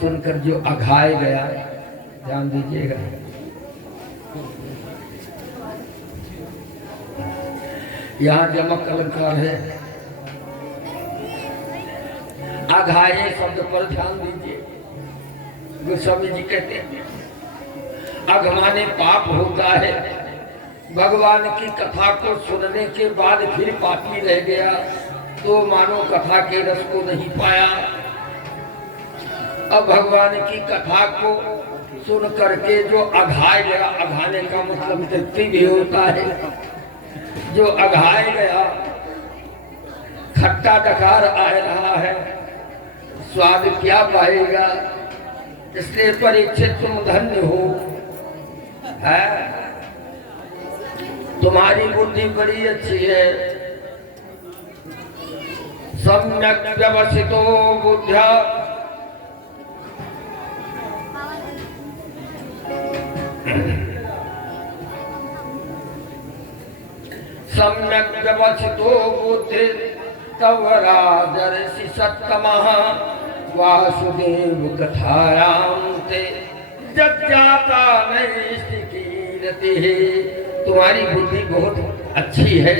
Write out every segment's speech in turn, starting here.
सुनकर जो अघाए गया, ध्यान दीजिएगा, यहाँ जमक अलंकार है, अघाए शब्द पर ध्यान दीजिए। गोस्वामी जी कहते हैं अघ माने पाप होता है। भगवान की कथा को सुनने के बाद फिर पापी रह गया तो मानो कथा के रस को नहीं पाया। अब भगवान की कथा को सुन करके जो अघाए गया, अघाने का मतलब तृप्ति भी होता है। जो अघाए गया खट्टा डकार आ रहा है, स्वाद क्या पाएगा। इसलिए परीक्षित तुम धन्य हो, है तुम्हारी बुद्धि बड़ी अच्छी है। सम्यक व्यवस्थितो बुद्ध्या सम्यक व्यवस्थितो बुद्धि तव राजर्षि सत्तमः वासुदेव कथायां ते जज्ञाता नैष्ठिकीरति। तुम्हारी बुद्धि बहुत अच्छी है,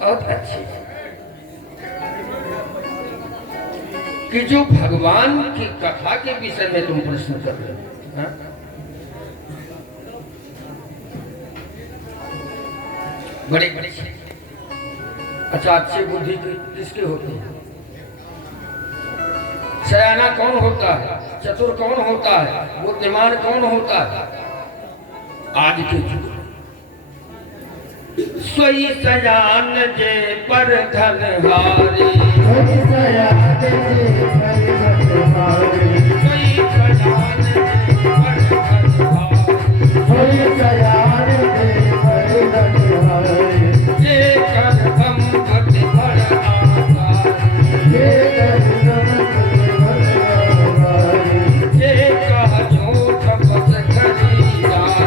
बहुत अच्छी है कि जो भगवान की कथा के विषय में तुम प्रश्न कर रहे हो। बड़े बड़े अच्छा, अच्छी बुद्धि किसकी होती है? सयाना कौन होता है? चतुर कौन होता है? बुद्धिमान कौन होता है? आज के युग सोई सयान जे पर धन हारे, सोई सयान जे पर धन हारे, सोई सयान जे पर धन हारे, सोई सयान जे पर धन हारे, जे कर हम गति भर आसारे, जे कर हम गति भर आसारे, जे कह झूठ बस करी जाना,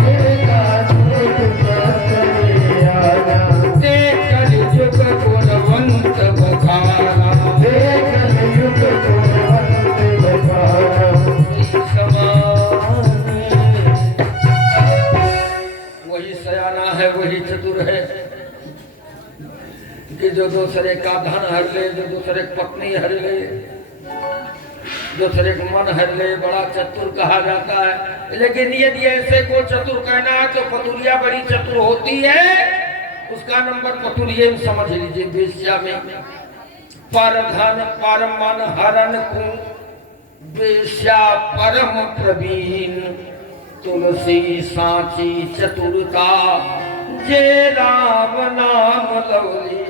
जे कह झूठ बस करी जाना, ते कल युग गुणवंत बखाना, ते कल युग गुणवंत बखाना। वही सयाना है, वही चतुर है कि जो दूसरे का धन हर ले, जो दूसरे की पत्नी हर ले, दूसरे का मन हर ले, बड़ा चतुर कहा जाता है। लेकिन यदि ऐसे को चतुर कहना है तो पतुरिया बड़ी चतुर होती है। उसका नंबर पतुरिये में समझ लीजिए, वेश्या में पर धन पर मन हरण को वेश्या परम प्रवीण, तुलसी सांची चतुरता जे राम नाम लवली।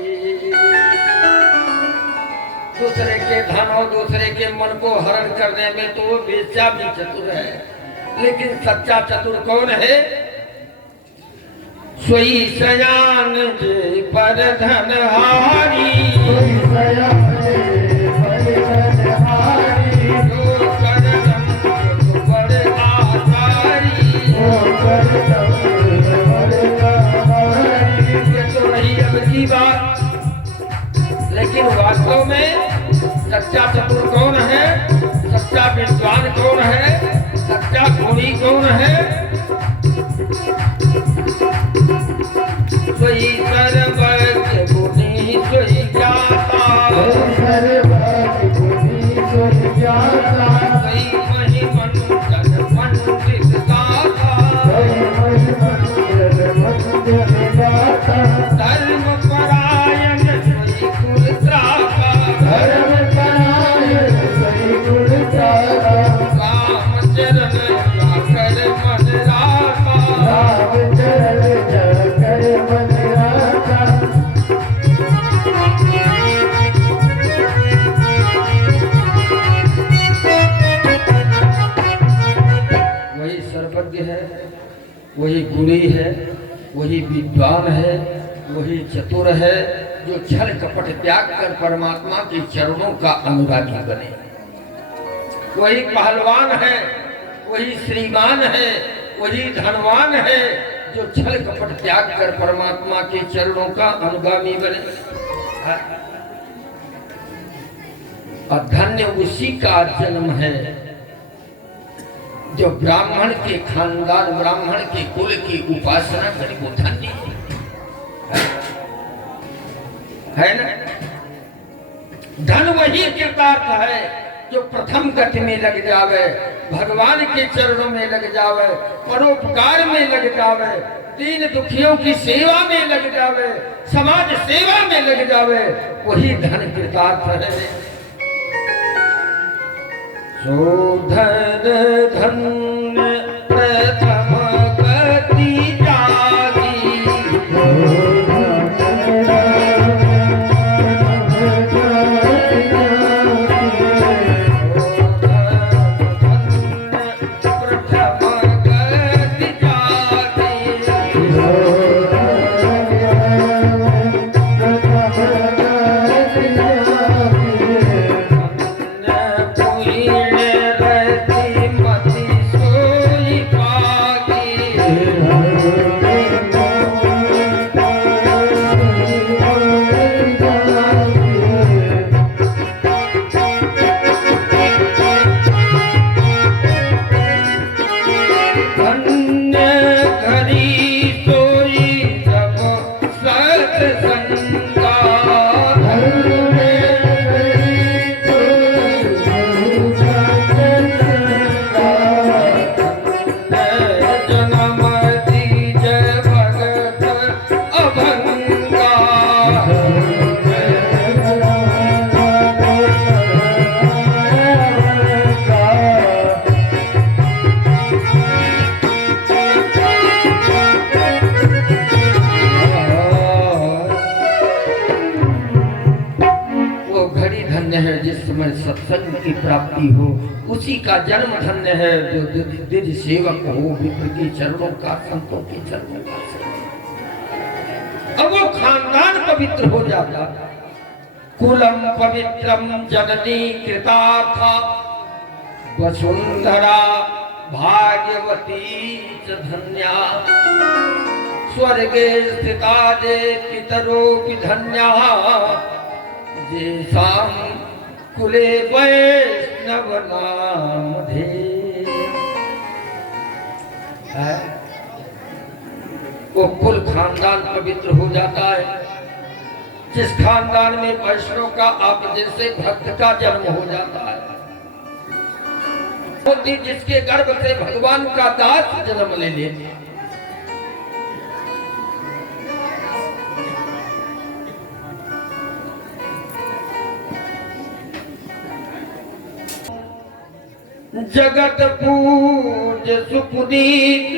दूसरे के धन और दूसरे के मन को हरण करने में तो वो वेश्या भी चतुर है, लेकिन सच्चा चतुर कौन है? सोई सयान जे पर धन हारी, सोई सयान जे पर धन हारी, जो करदम बड़ आसारी, जो करदम बड़ आसारी। ये तो रही अब की बात, लेकिन वास्तव में सच्चा चतुर कौन है? सच्चा विद्वान कौन है? सच्चा गुणी कौन है? सोई सर्वज्ञ गुणी सोई ज्ञाता, सर्वज्ञ गुणी सोई ज्ञाता, सोई महिमंडन मंडित दाता, सोई महिमंडन मंडित दाता, धर्म परायण सोई कुल त्राता, धर्म परायण सोई कुल त्राता, राम चरण जाकर मन राता, राम चरण जाकर मन राता। वही सर्वज्ञ है, वही गुणी है, वही विद्वान है, वही चतुर है, जो छल कपट त्याग कर परमात्मा के चरणों का अनुरागी बने। वही पहलवान है, वही श्रीमान है, वही धनवान है, जो छल कपट त्याग कर परमात्मा के चरणों का अनुगामी बने। और धन्य उसी का जन्म है जो ब्राह्मण के खानदान, ब्राह्मण के कुल की उपासना करे, वो धन्य है ना। धन वही कृतार्थ है जो प्रथम गति में लग जावे, भगवान के चरणों में लग जावे, परोपकार में लग जावे, दीन दुखियों की सेवा में लग जावे, समाज सेवा में लग जावे, वही धन कृतार्थ है। सो धन धन्य प्रथम गति जागी, सत्संग की प्राप्ति हो, उसी का जन्म धन्य है जो दिव्य सेवक हो, विप्र के चरणों का, संतों के चरणों का सेवक। अब वो खानदान पवित्र हो जाता। कुलम पवित्रम जननी कृता था वसुंधरा भाग्यवती च धन्या, स्वर्गे स्थिता जे पितरोपि धन्या, जेषां कुले वैष्णव नाम धे। वो कुल खानदान पवित्र हो जाता है जिस खानदान में वैष्णव का, आप जैसे भक्त का जन्म हो जाता है, जिसके गर्भ से भगवान का दास जन्म ले लेते। जगत पूज सुपुनीत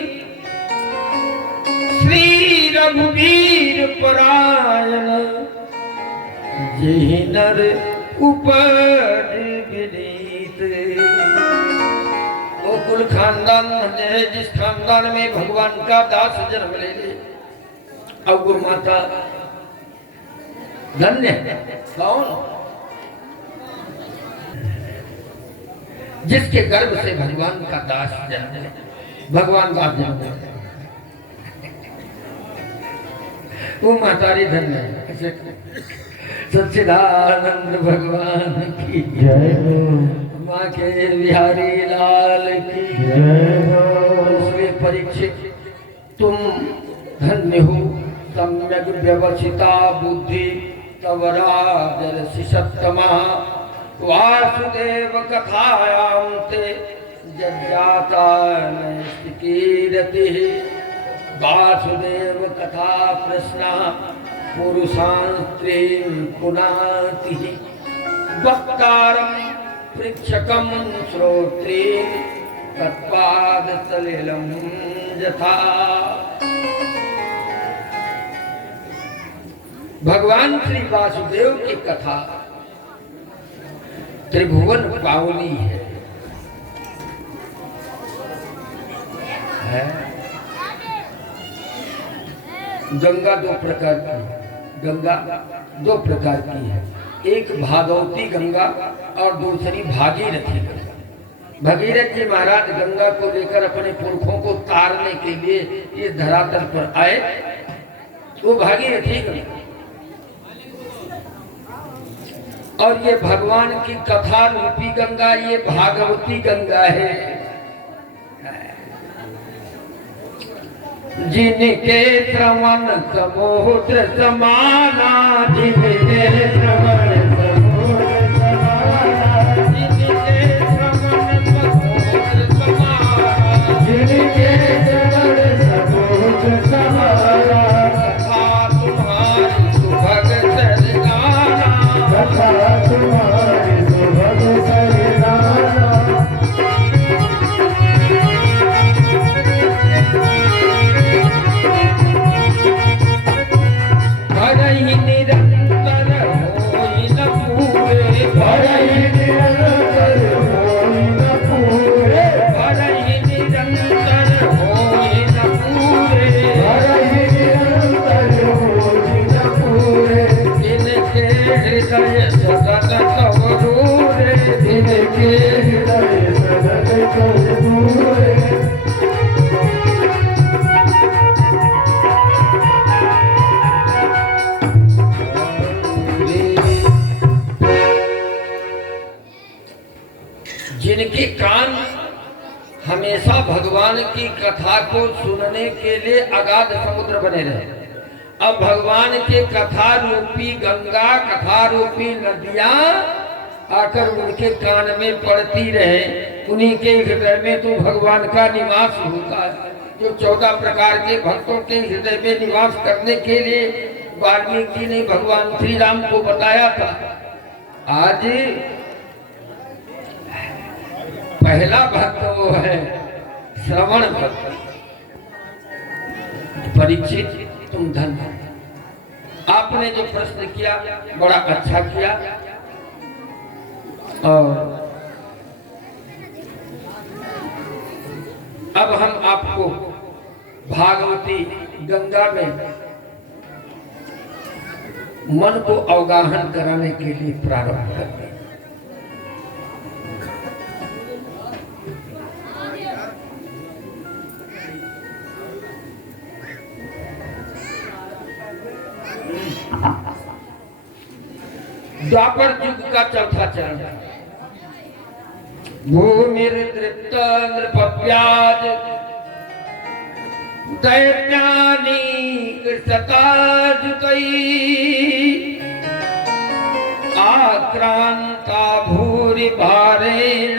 श्री रघुवीर परायण, जेहि नर उपज विनीत। वो कुल खानदान है जिस खानदान में भगवान का दास जन्म ले ले। अब गुरु माता धन्य कौन? जिसके गर्भ से भगवान का दास जन्म ले, भगवान दास जन्म ले, वो मातारी धन्य है। सच्चिदानंद भगवान की जय हो, माँ के बिहारी लाल की जय हो। परीक्षित तुम धन्य हो, सम्यक व्यवसिता बुद्धि तव राजर्षि सत्तमा, वासुदेव कथायां ते जज्जाता नैष्टिकीरतिः, वासुदेव कथा कृष्णा पुरुषांस्त्रीं पुनातिः, वक्तारं पृच्छकं श्रोत्रीं तत्पादसलिलं यथा। भगवान श्री वासुदेव की कथा त्रिभुवन पावनी है। गंगा दो प्रकार की, गंगा दो प्रकार की है। एक भागवती गंगा और दूसरी भागीरथी गंगा। भगीरथ जी महाराज गंगा को लेकर अपने पुरखों को तारने के लिए इस धरातल पर आए, वो भागीरथी गंगा। और ये भगवान की कथा रूपी गंगा, ये भागवती गंगा है। जिनके श्रवण समुद्र समाना, जिनके श्रवण समुद्र समाना, जिनके श्रवण समुद्र समाना, जिनके श्रवण समुद्र समाना, कथा तुम्हारी सुभग सरगाना, कथा तुम्हारी सुभग सरगाना। भरहि निरंतर होई न पूरे, भरहि निरंतर होई न पूरे, भरहि निरंतर होई न पूरे, भरहि निरंतर होई न पूरे। जिनके हृदय सदन तव दूरे, जिनके हृदय सदन तव दूरे। जिनके कान हमेशा भगवान की कथा को सुनने के लिए अगाध समुद्र बने रहे, अब भगवान के कथा रूपी गंगा, कथा रूपी नदियां आकर उनके कान में पड़ती रहे, उन्हीं के हृदय में तो भगवान का निवास होता है। जो 14 प्रकार के भक्तों के हृदय में निवास करने के लिए वाल्मीकि ने भगवान श्री राम को बताया था। आज पहला भक्त वो है श्रवण भक्त। परीक्षित, तुम धन, आपने जो प्रश्न किया बड़ा अच्छा किया, और अब हम आपको भागवती गंगा में मन को अवगाहन कराने के लिए प्रारंभ करते हैं। द्वापर युग का चौथा चरण। भूमिर तृप्त नृपव्याज, दैत्यानीक सताजुतई, आक्रांता भूरि भारेण,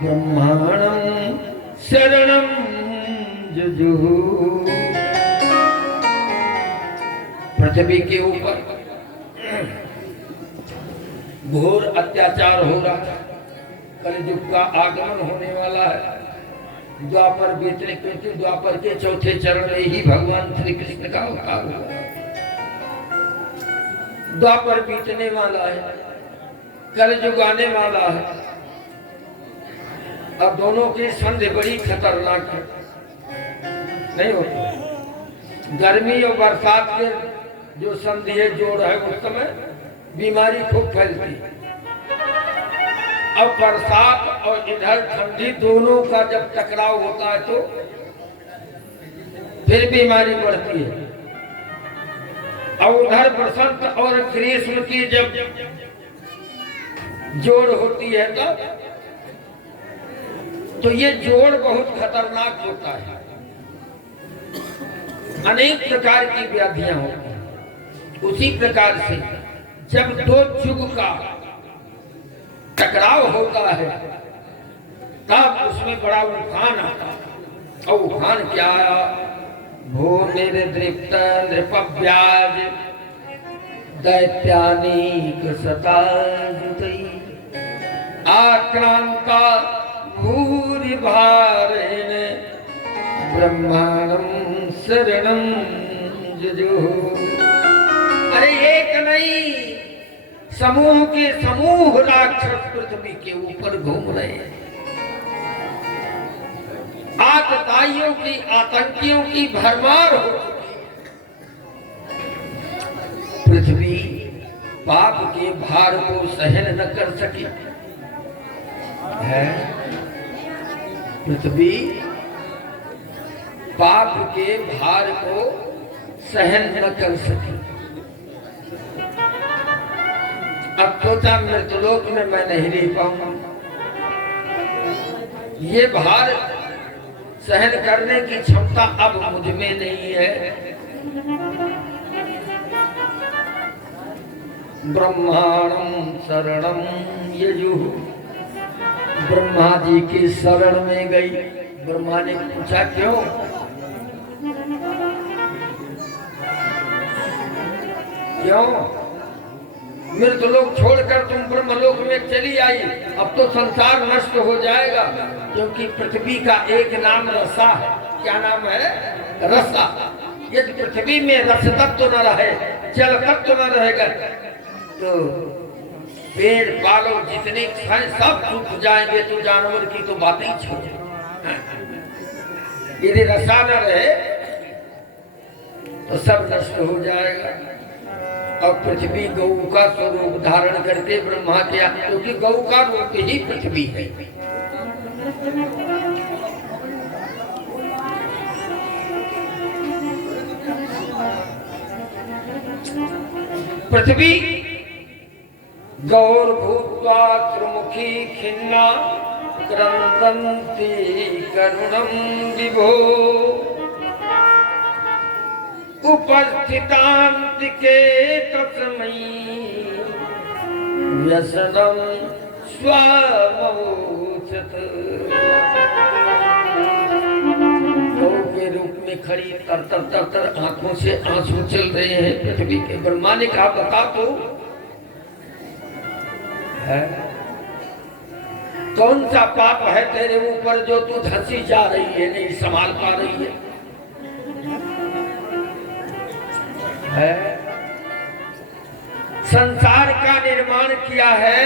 ब्रह्माणं शरणं जुजुहु। पृथ्वी के ऊपर घोर अत्याचार हो रहा है, कलयुग का आगमन होने वाला है। द्वापर बीतने, क्योंकि द्वापर के चौथे चरण में ही भगवान श्री कृष्ण का अवतार हुआ। द्वापर बीतने वाला है, कलयुग आने वाला है। अब दोनों की संधि बड़ी खतरनाक है, नहीं होती। गर्मी और बरसात के जो संधि है, जोड़ है, उस समय बीमारी खूब फैलती है। अब बरसात और इधर ठंडी दोनों का जब टकराव होता है तो फिर बीमारी बढ़ती है। और उधर बसंत और ग्रीष्म की जब जोड़ होती है तो ये जोड़ बहुत खतरनाक होता है। अनेक प्रकार की व्याधियां होती हैं। उसी प्रकार से जब दो युग का टकराव होता है तब उसमें बड़ा उफान आता है। और उफान क्या आया? भूमिर दृप्त नृपव्याज, दैत्यानीक सताजुतई, आक्रांता भूरि भारेण, ब्रह्माणं शरणं जुजुहु। अरे एक नहीं, समूह के समूह राक्षस पृथ्वी के ऊपर घूम रहे हैं। आतताइयों की, आतंकियों की भरमार हो चुकी है। पृथ्वी पाप के भार को सहन न कर सकी है। पृथ्वी पाप के भार को सहन न कर सकी। अब सोचा मृतलोक में मैं नहीं रह पाऊंगा, ये भार सहन करने की क्षमता अब मुझ में नहीं है। ब्रह्माणं शरणं यजुः, ब्रह्मा जी की शरण में गई। ब्रह्मा ने पूछा क्यों? क्यों मृतलोक छोड़कर तुम ब्रह्मलोक में चली आई? अब तो संसार नष्ट हो जाएगा, क्योंकि पृथ्वी का एक नाम रसा है। क्या नाम है? रसा। यदि पृथ्वी में रस तत्व न रहे, जल तत्व न रहेगा, तो पेड़ पालो जितने हैं सब सूख जाएंगे, तो जानवर की तो बातें ही छोड़। यदि रसा न रहे तो सब नष्ट हो जाएगा। और पृथ्वी गौ का स्वरूप धारण करके ब्रह्मा किया, क्योंकि गौ का रूप ही पृथ्वी है। पृथ्वी गौर भूत्वा त्रिमुखी खिन्ना क्रंदन्ति करुणं विभो, उपस्थितान्तिके तस्मै व्यसनं स्वमोचत। गौ के रूप में खड़ी तर तर तर तर आंखों से आंसू चल रहे हैं पृथ्वी के। ब्रह्मा ने कहा बता तो है कौन सा पाप है तेरे ऊपर जो तू धंसी जा रही है, नहीं संभाल पा रही है? संसार का निर्माण किया है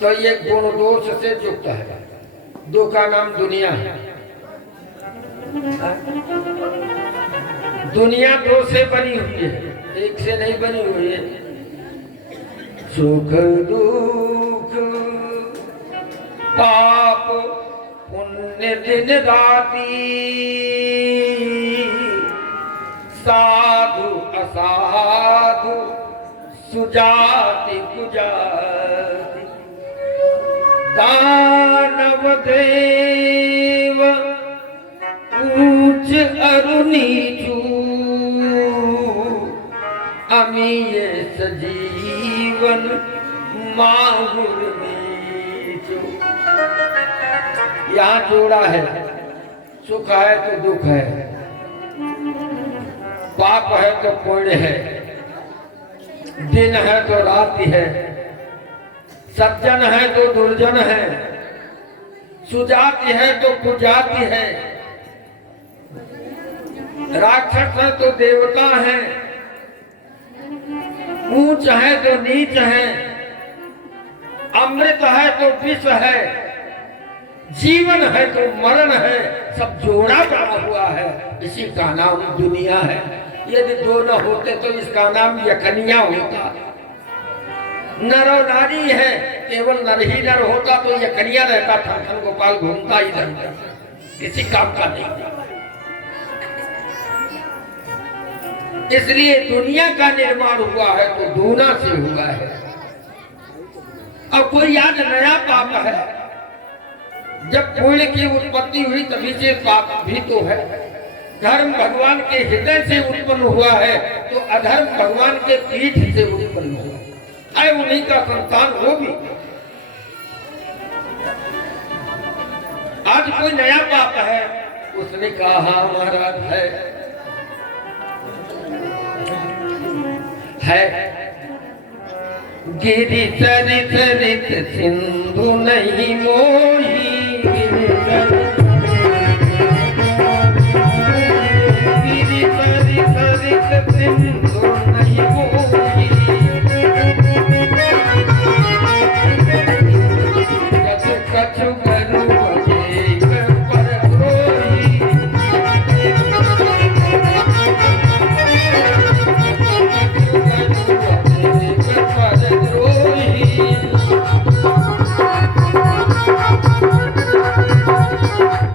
तो ये गुण दोष से युक्त है। दो का नाम दुनिया है। दुनिया दो से बनी हुई है, एक से नहीं बनी हुई है। सुख दुख पाप पुण्य दिन राती, साधु असाधु सुजाति कुजाति, दानव देव ऊंच अरु नीचू, अमीय सजीवन माहुर नीचू। यहाँ जोड़ा है, सुख है तो दुख है, पाप है तो पुण्य है, दिन है तो रात है, सज्जन है तो दुर्जन है, सुजाति है तो कुजाति है, राक्षस है तो देवता है, ऊंच है तो नीच है, अमृत है तो विष है, जीवन है तो मरण है, सब जोड़ा बना हुआ है। इसी का नाम दुनिया है। यदि दो न होते तो इसका नाम यकनिया होता। नर और नारी है, केवल नर ही नर होता तो यकनिया रहता था, धन गोपाल घूमता ही रहता, किसी काम का नहीं। इसलिए दुनिया का निर्माण हुआ है तो दूना से हुआ है। अब कोई आज नया पाप है, जब पुण्य की उत्पत्ति हुई तभी से पाप भी तो है। धर्म भगवान के हृदय से उत्पन्न हुआ है तो अधर्म भगवान के पीठ से उत्पन्न हुआ है, उन्हीं का संतान वो भी। आज कोई नया पाप है, उसने कहा महाराज है गिरि सरित सरित सिंधु नहीं मोही, गिरि सरित सरित सिंधु नहीं मोही, कछु करू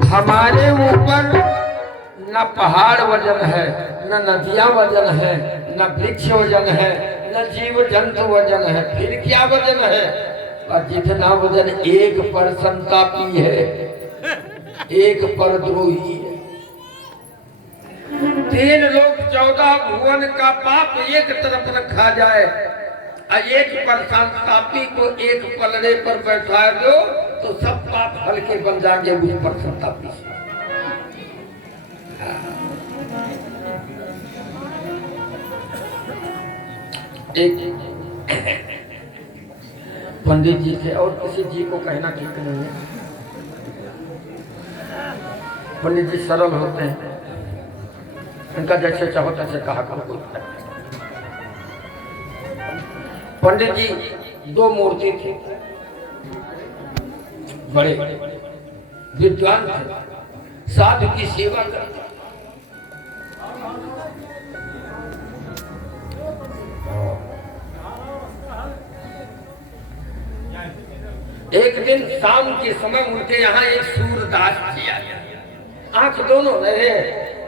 हमारे ऊपर न पहाड़ वजन है, न नदियां वजन है, न वृक्ष वजन है, न जीव जंतु वजन है, फिर क्या वजन है? और जितना वजन एक पर संतापी है, एक पर द्रोही है। 3 लोग 14 भुवन का पाप एक तरफ रखा जाए, एक पर संतापी को एक पलड़े पर बैठा दो तो सब पाप हल्के बन जाएंगे उस पर संतापी से। एक पंडित जी थे और किसी जी को कहना ठीक नहीं है, पंडित जी सरल होते हैं, इनका जैसे चाहो तैसे कहा करो। पंडित जी 2 मूर्ति थे, बड़े विद्वान थे, साधु की सेवा करते। एक दिन शाम के समय उनके यहाँ एक सूरदास किया गया, आंख दोनों रहे,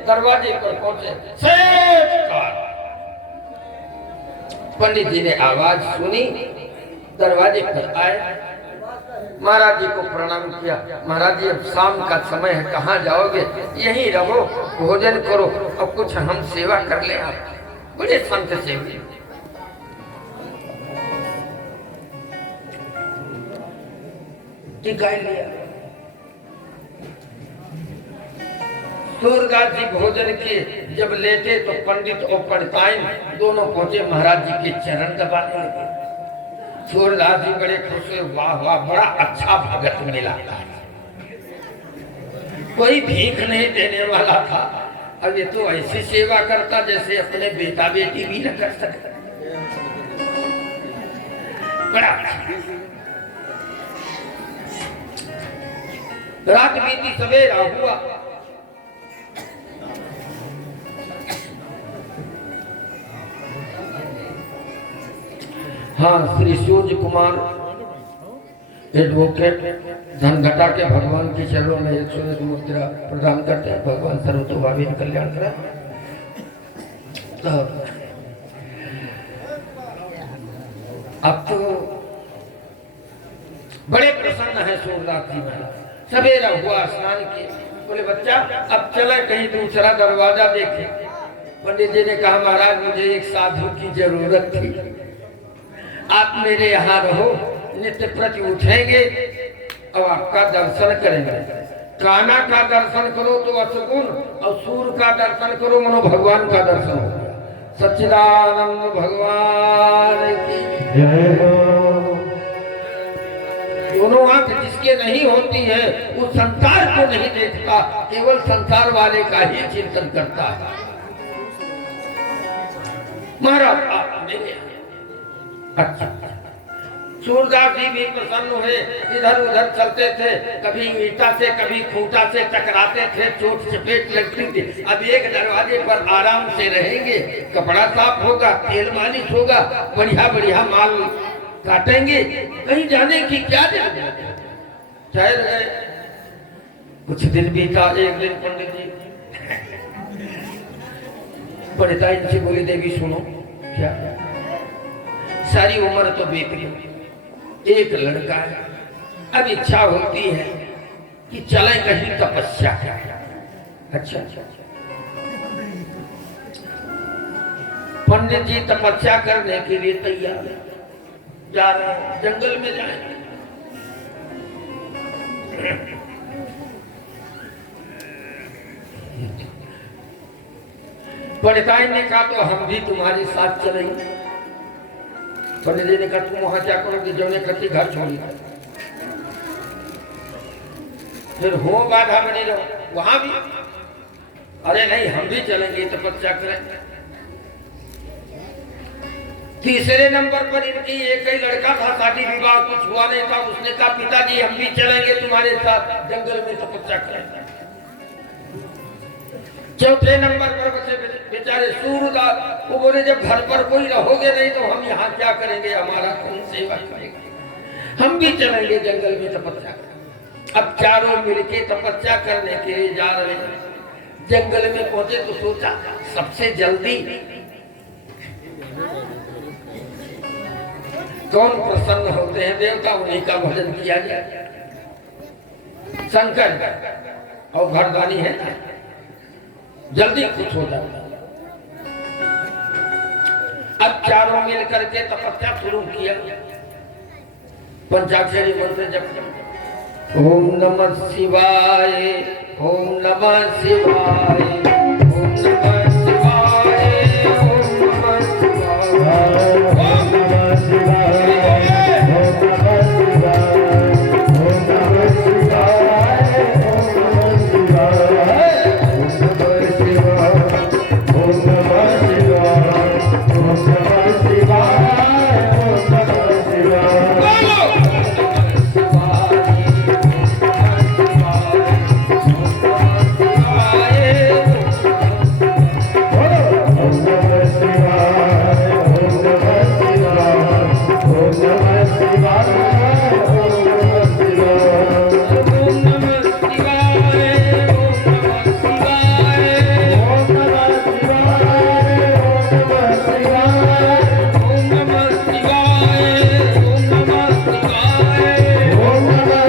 दरवाजे पर पहुंचे। पंडित जी ने आवाज सुनी, दरवाजे पर आए, महाराज जी को प्रणाम किया। महाराज जी अब शाम का समय है, कहाँ जाओगे? यहीं रहो, भोजन करो और कुछ हम सेवा कर ले। आप बड़े संत सेवी। टिकाई लिया। सूरदास जी भोजन के जब लेते तो पंडित और पंडिताइन दोनों पहुंचे, महाराज जी के चरण दबाने लगे। सूरदास जी बड़े खुश हुए, वाह वाह, बड़ा अच्छा भगत मिला था, कोई भीख नहीं देने वाला था, अब ये तो ऐसी सेवा करता जैसे अपने बेटा बेटी भी न कर सकता। बड़ा रात बीती, सवेरा हुआ, हाँ, श्री सूर्य कुमार एडवोकेट धनघटा के भगवान के चरणों में 101 मुद्रा प्रदान करते हैं। भगवान सर्वतोभावी कल्याण करें। अब तो बड़े प्रसन्न है सूरदास जी महाराज। सवेरा हुआ, स्नान किए, बोले बच्चा अब चले कहीं दूसरा दरवाजा देखे। पंडित जी ने कहा, महाराज मुझे एक साधु की जरूरत थी, आप मेरे यहाँ रहो, नित्य प्रति उठेंगे और आपका दर्शन करेंगे। काना का दर्शन करो तो असगुण, और सूर्य का दर्शन करो मनो भगवान का दर्शन हो गया। सच्चिदानंद भगवान की जय हो। दोनों आंख जिसके नहीं होती है वो संसार को नहीं देखता, केवल संसार वाले का ही चिंतन करता है। महाराज आप मेरे अच्छा। सूरदास जी भी प्रसन्न हुए, इधर उधर चलते थे, कभी ईटा से कभी खूंटा से टकराते थे, चोट चपेट लगती थी। अब एक दरवाजे पर आराम से रहेंगे, कपड़ा साफ होगा, तेल मालिश होगा, बढ़िया बढ़िया माल काटेंगे, कहीं जाने की क्या जरूरत है। ठहर गए, कुछ दिन बीता। एक दिन पंडित जी पंडिताइन से बोले, देवी सुनो, क्या सारी उम्र तो बीत गई, एक लड़का है, अब इच्छा होती है कि चले कहीं तपस्या। अच्छा, पंडित जी तपस्या करने के लिए तैयार है, जा रहे हैं, जंगल में जाएंगे। पंडिताइन ने कहा तो हम भी तुम्हारे साथ चलेंगे। पंडित जी ने कहा तुम वहां क्या करोगे, जो ने करती घर छोड़ी। फिर हो बाधा बनी रहो वहां भी, अरे नहीं हम भी चलेंगे तपस्या करेंगे। तीसरे नंबर पर इनकी एक ही लड़का था, शादी विवाह कुछ हुआ नहीं था, उसने कहा पिताजी हम भी चलेंगे तुम्हारे साथ, जंगल में तपस्या करेंगे। चौथे नंबर पर बचे बेचारे सूरदास, वो बोले जब घर पर कोई रहोगे नहीं तो हम यहाँ क्या करेंगे, हमारा कौन सेवा करेगा, हम भी चलेंगे जंगल में तपस्या करेंगे। अब चारों मिलके तपस्या करने के लिए जा रहे हैं। जंगल में पहुंचे तो सोचा सबसे जल्दी कौन प्रसन्न होते हैं देवता, उन्हीं का भजन किया जाए। शंकर और घरदानी है, जल्दी खुश हो जाता है। अब चारों मिल करके तपस्या शुरू किया, पंचाक्षरी मंत्र जप। ओम नमः शिवाय, ओम नमः शिवाय, ओम नमः शिवाय, ओम नमः शिवाय, ओम नमः शिवाय, ओम नमः शिवाय, ओम नमः शिवाय, ओम नमः शिवाय, ओम नमः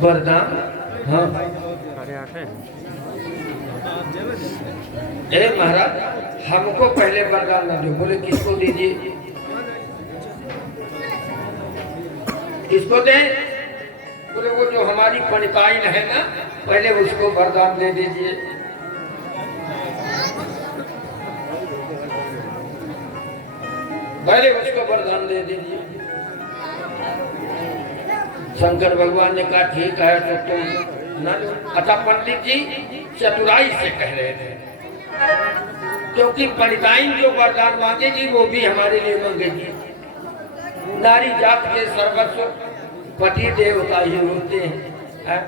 वरदान। हाँ ए महाराज, हमको पहले वरदान न दो। बोले किसको दीजिए? किसको दें? बोले वो जो हमारी पंडिताइन है ना, पहले उसको वरदान दे दीजिए। पहले उसको वरदान दे दीजिए। शंकर भगवान ने कहा ठीक है, तो तुम ना लो। अच्छा, पंडित जी चतुराई से कह रहे थे, क्योंकि पंडिताइन जो वरदान मांगेगी वो भी हमारे लिए मांगेगी। नारी जात के सर्वस्व पति देवता ही होते हैं।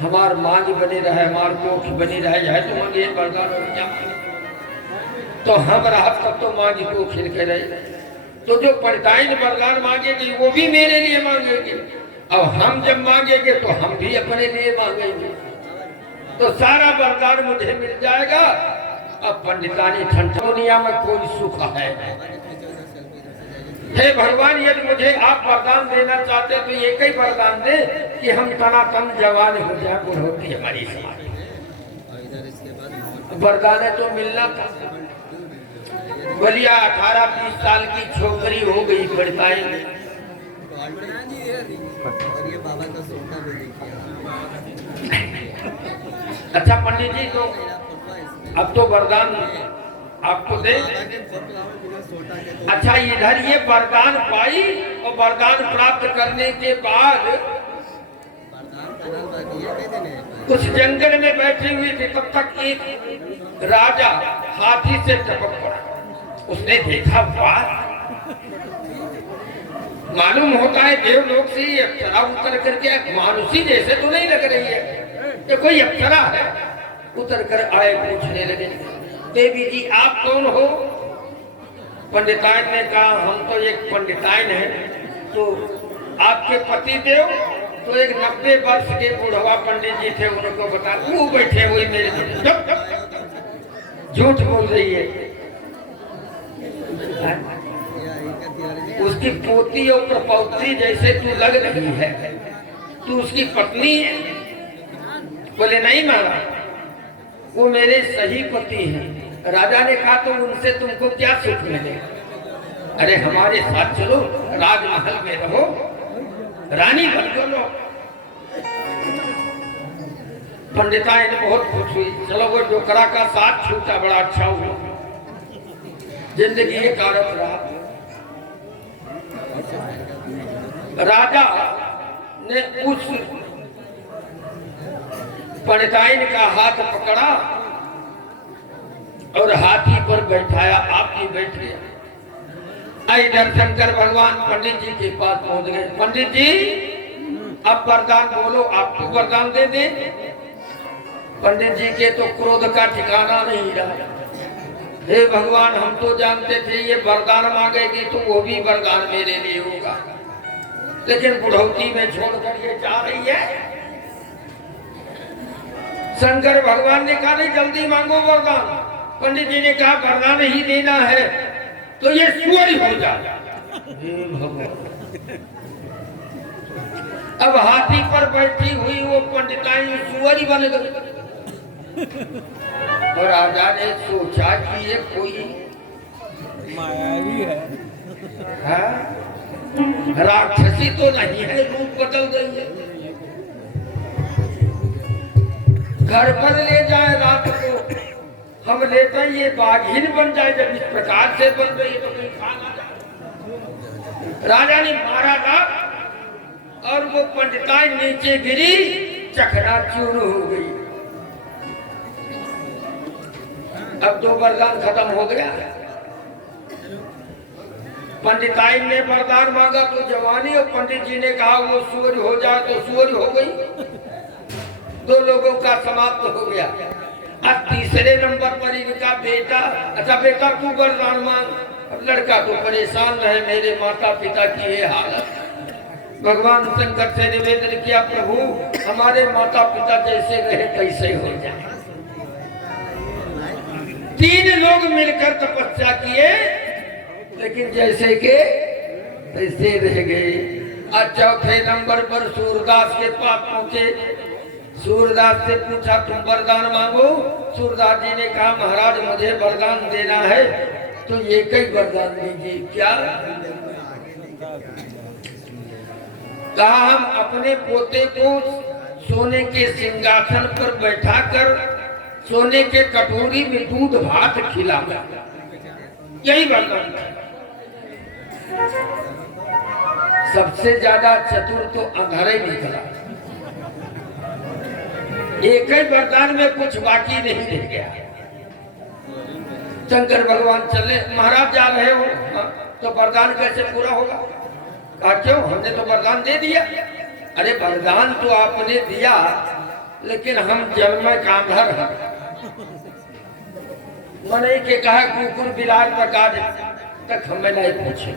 हमार मांग बने रहे, हमार कोख बनी रहे, जाए तो मांगे वरदान हो जाए, तो हम राहत तब तो मांग को खिल के रहे। तो जो पंडिताइन वरदान मांगेगी वो भी मेरे लिए मांगेगी, अब हम जब मांगेंगे तो हम भी अपने लिए मांगेंगे, तो सारा वरदान मुझे मिल जाएगा। अब पंडितानी ठंड दुनिया में कोई सुख है। हे भगवान, यदि मुझे आप वरदान देना चाहते तो एक ही वरदान दे कि हम तनातन जवान हो जाए, बुढ़ोती हमारी समाज। वरदान तो मिलना था। बलिया 18-20 साल की छोकरी हो गई पंडिताइन। अच्छा पंडित जी, तो अब तो वरदान आपको दे। अच्छा, इधर ये वरदान पाई और वरदान प्राप्त करने के बाद कुछ जंगल में बैठे हुए थे, तब तक एक राजा हाथी से टपक पड़ा। उसने देखा, वाह, मालूम होता है देवलोक से ये अप्सरा उतर करके मानुषी जैसे तो नहीं लग रही है, ये कोई अप्सरा है। उतर कर आए, पूछने लगे, देवी जी आप कौन हो? पंडिताइन ने कहा, हम तो एक पंडिताइन है। तो आपके पति देव? तो एक 90 वर्ष के बुढ़वा पंडित जी थे, उनको बता, वो बैठे हुए मेरे, झूठ बोल रही है। उसकी पोती और प्रपौत्री जैसे तू लग रही है, तू उसकी पत्नी है? बोले नहीं महाराज, वो मेरे सही पति हैं। राजा ने कहा, तो उनसे तुमको क्या सुख मिलेगा? अरे हमारे साथ चलो, राजमहल में रहो, रानी बन चलो। पंडिताइन बहुत खुश हुई, चलो वो डोकरा का साथ छूटा, बड़ा अच्छा हुआ, जिंदगी एक कारक रहा। राजा ने उस पंडिताइन का हाथ पकड़ा और हाथी पर बैठाया, आप भी बैठ गया। इधर शंकर भगवान पंडित जी के पास पहुंच गए। पंडित जी अब वरदान बोलो, आपको वरदान दे दे। पंडित जी के तो क्रोध का ठिकाना नहीं रहा। हे भगवान, हम तो जानते थे ये वरदान मांगेगी तो वो भी वरदान मेरे लिए होगा, लेकिन बुढ़ौती में छोड़कर ये जा रही है। शंकर भगवान ने कहा, नहीं जल्दी मांगो वरदान। पंडित जी ने कहा, वरदान ही देना है तो ये सुअर हो जाए। अब हाथी पर बैठी हुई वो पंडिताइन सुअर बन गई। और राजा ने सोचा कि ये कोई मायावी है, राक्षसी तो नहीं है, रूप बदल गई है। घर पर ले जाए रात को, हम लेते ये बाघिन बन जाए। जब इस प्रकार से बन रही तो कोई खा ना जाए। राजा ने मारा था और वो पंडिताइन नीचे गिरी, चकनाचूर हो गई। अब तो वरदान खत्म हो गया। पंडिताइन ने वरदान मांगा तो जवानी, और पंडित जी ने कहा वो सूर्य हो जाए तो सूर्य हो गई। दो लोगों का समाप्त हो गया। अब तीसरे नंबर पर इनका बेटा, अच्छा बेटा तू वरदान मांग। अब लड़का तो परेशान रहे, मेरे माता पिता की ये हालत। भगवान शंकर से निवेदन किया, प्रभु हमारे माता पिता जैसे रहे कैसे हो जाए। तीन लोग मिलकर तपस्या किए, लेकिन जैसे के तैसे रह गए। आज चौथे नंबर पर सूरदास के पास पहुंचे। सूरदास से पूछा, तुम वरदान मांगो। सूरदास जी ने कहा, महाराज मुझे वरदान देना है तो ये कई वरदान दीजिए। क्या? कहा, हम अपने पोते को सोने के सिंहासन पर बैठाकर सोने के कटोरी में दूध भात खिलाऊंगा। यही वरदान। सबसे ज्यादा चतुर तो अंधारे निकला। एक ही वरदान में कुछ बाकी नहीं रह गया। शंकर भगवान चले, महाराज जा रहे हो तो वरदान कैसे पूरा होगा? कहा क्यों, हमने तो वरदान दे दिया। अरे वरदान तो आपने दिया, लेकिन हम जल में कांधर हैं। मने के कहा कुकुर बिलार तक आज तक हमें नहीं पूछे।